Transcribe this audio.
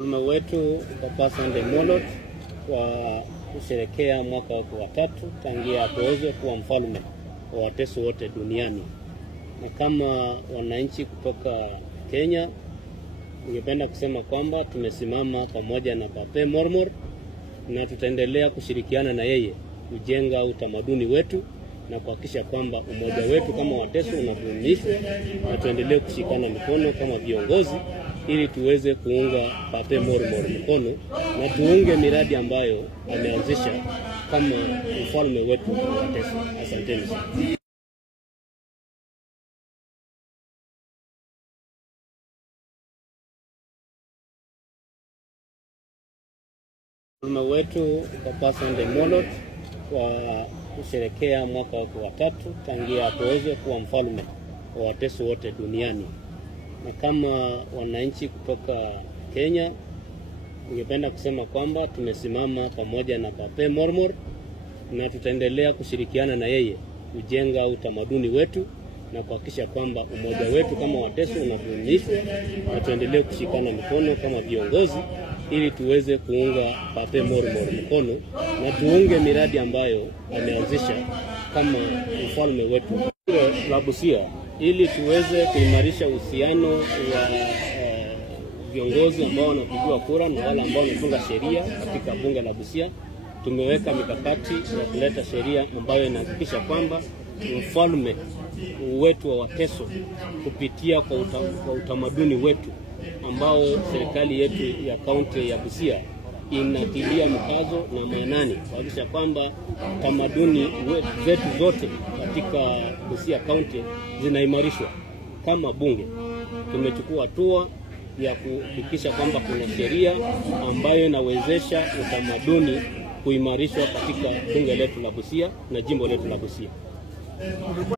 Mfalme wetu Papa Sunday Molot kwa kusherekea mwaka wake wa 3 tangia apozwe kuwa mfalme wa Wateso wote duniani. Na kama wananchi kutoka Kenya, ningependa kusema kwamba tumesimama pamoja na Pape Mormor na tutaendelea kushirikiana na yeye kujenga utamaduni wetu na kuhakikisha kwamba umoja wetu kama Wateso unadumishwa, na tuendelee kushikana mikono kama viongozi ili tuweze kuunga Pape Mormor mkono na tuunge miradi ambayo ameanzisha kama mfalme wetu wa Wateso. Asanteni sana. Mfalme wetu Papa Sunday Molot kwa kusherekea mwaka wake wa 3 tangia apozwe kuwa mfalme wa Wateso wote duniani. Na kama wananchi kutoka Kenya, ningependa kusema kwamba tumesimama pamoja na Pape Mormor na tutaendelea kushirikiana na yeye kujenga utamaduni wetu na kuhakikisha kwamba umoja wetu kama Wateso unadumishwa, na tuendelee kushikana mikono kama viongozi ili tuweze kuunga Pape Mormor mkono na tuunge miradi ambayo ameanzisha kama mfalme wetu la Busia, ili tuweze kuimarisha uhusiano wa viongozi ambao wanapigiwa kura na wale ambao wanatunga sheria katika bunge la Busia. Tumeweka mikakati ya kuleta sheria ambayo inahakikisha kwamba mfalme wetu wa Wateso kupitia kwa utamaduni wetu ambao serikali yetu ya kaunti ya Busia inatilia mkazo na maanani kuhakikisha kwamba tamaduni zetu zote katika Busia kaunti zinaimarishwa. Kama bunge tumechukua hatua ya kuhakikisha kwamba kuna sheria ambayo inawezesha utamaduni kuimarishwa katika bunge letu la Busia na jimbo letu la Busia.